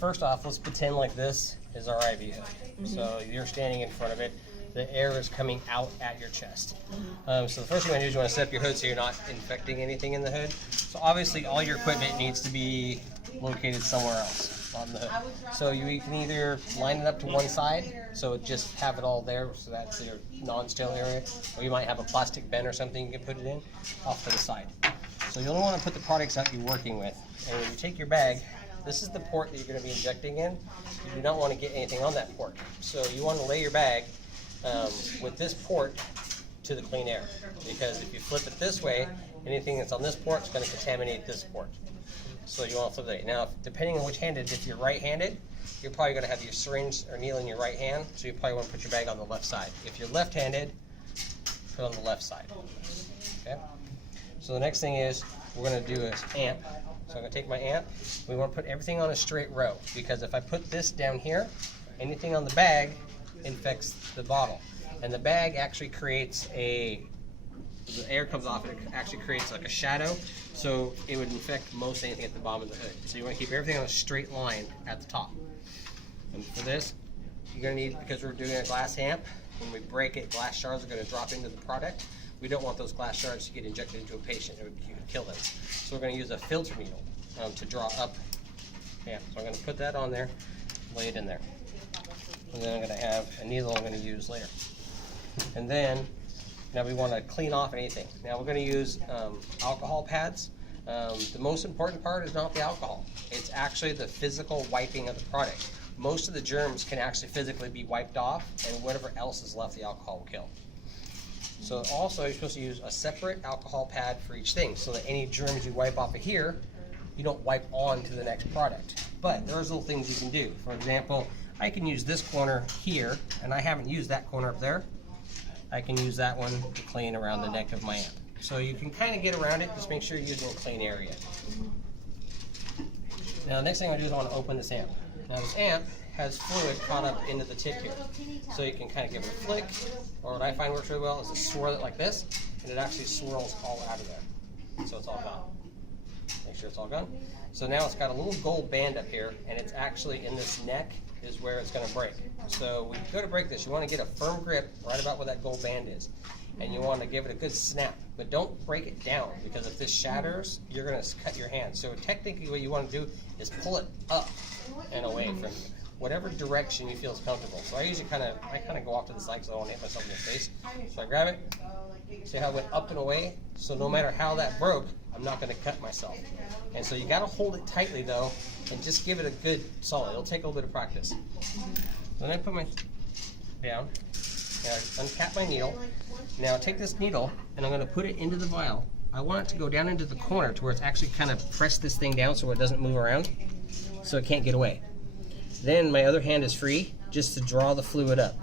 first off, let's pretend like this is our IV hood. So you're standing in front of it. The air is coming out at your chest. So the first thing you want to do is you want to set up your hood so you're not infecting anything in the hood. So obviously all your equipment needs to be located somewhere else on the hood. So you can either line it up to one side, so just have it all there, so that's your non-sterile area, or you might have a plastic bin or something you can put it in off to the side. So you only want to put the products out you're working with. And when you take your bag, this is the port that you're going to be injecting in. You do not want to get anything on that port. So you want to lay your bag with this port to the clean air, because if you flip it this way, anything that's on this port is going to contaminate this port. So you want to flip it. Now, depending on which handed, if you're right-handed, you're probably going to have your syringe or needle in your right hand, so you probably want to put your bag on the left side. If you're left-handed, put it on the left side. Okay. So the next thing is we're going to do is amp. So I'm going to take my amp. We want to put everything on a straight row, because if I put this down here, anything on the bag infects the bottle. And the bag actually creates the air comes off, it actually creates like a shadow, so it would infect most anything at the bottom of the hood. So you want to keep everything on a straight line at the top. And for this, you're going to need, because we're doing a glass amp, when we break it, glass shards are going to drop into the product. We don't want those glass shards to get injected into a patient. You could kill them. So we're going to use a filter needle to draw up amp. So I'm going to put that on there, lay it in there. And then I'm going to have a needle I'm going to use later. And then, now we want to clean off anything. Now we're going to use alcohol pads. The most important part is not the alcohol. It's actually the physical wiping of the product. Most of the germs can actually physically be wiped off, and whatever else is left, the alcohol will kill. So also, you're supposed to use a separate alcohol pad for each thing, so that any germs you wipe off of here, you don't wipe on to the next product. But there's little things you can do. For example, I can use this corner here, and I haven't used that corner up there. I can use that one to clean around the neck of my amp. So you can kind of get around it, just make sure you're using a clean area. Now the next thing I do is I want to open this amp. Now this amp has fluid caught up into the tip here. So you can kind of give it a flick, or what I find works really well is to swirl it like this, and it actually swirls all out of there. So it's all gone. Make sure it's all gone. So now it's got a little gold band up here, and it's actually in this neck is where it's going to break. So when you go to break this, you want to get a firm grip right about where that gold band is. And you want to give it a good snap, but don't break it down, because if this shatters, you're going to cut your hand. So technically what you want to do is pull it up and away from you, whatever direction you feel is comfortable. So I usually kind of go off to the side because I don't want to hit myself in the face. So I grab it, see how it went up and away? So no matter how that broke, I'm not going to cut myself. And so you got to hold it tightly though, and just give it a good solid. It'll take a little bit of practice. So then I put my down, and I uncap my needle. Now take this needle, and I'm going to put it into the vial. I want it to go down into the corner to where it's actually kind of press this thing down so it doesn't move around, so it can't get away. Then my other hand is free, just to draw the fluid up.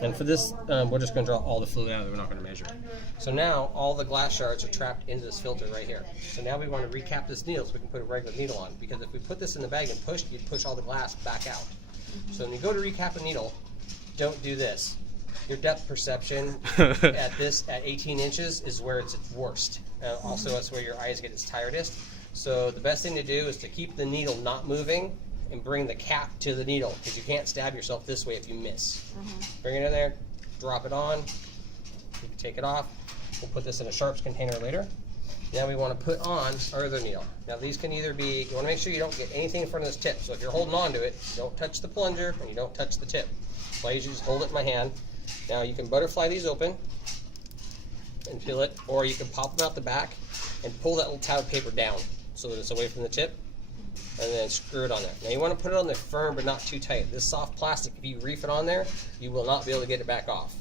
And for this, we're just going to draw all the fluid out. We're not going to measure. So now all the glass shards are trapped into this filter right here. So now we want to recap this needle so we can put a regular needle on. Because if we put this in the bag and push, you'd push all the glass back out. So when you go to recap a needle, don't do this. Your depth perception at 18 inches is where it's its worst. Also, that's where your eyes get its tiredest. So the best thing to do is to keep the needle not moving and bring the cap to the needle, because you can't stab yourself this way if you miss. Bring it in there, drop it on, you can take it off. We'll put this in a sharps container later. Now we want to put on our other needle. Now these can either be, you want to make sure you don't get anything in front of this tip. So if you're holding on to it, you don't touch the plunger and you don't touch the tip. So I usually just hold it in my hand. Now you can butterfly these open and peel it, or you can pop them out the back and pull that little tab paper down so that it's away from the tip, and then screw it on there. Now you want to put it on there firm but not too tight. This soft plastic, if you reef it on there, you will not be able to get it back off.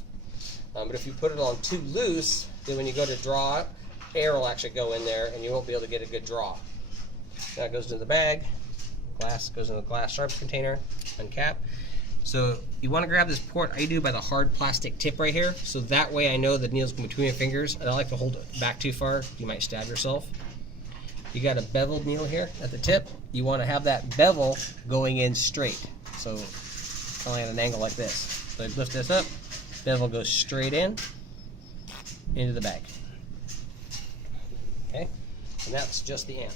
But if you put it on too loose, then when you go to draw it, air will actually go in there and you won't be able to get a good draw. Now it goes into the bag, glass goes in the glass sharps container, uncap. So you want to grab this port, I do by the hard plastic tip right here, so that way I know the needle's between my fingers. I don't like to hold it back too far, you might stab yourself. You got a beveled needle here at the tip. You want to have that bevel going in straight. So kind of at an angle like this. So I lift this up, bevel goes straight in, into the bag. Okay, and that's just the amp.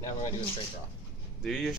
Now we're going to do a straight draw. Do you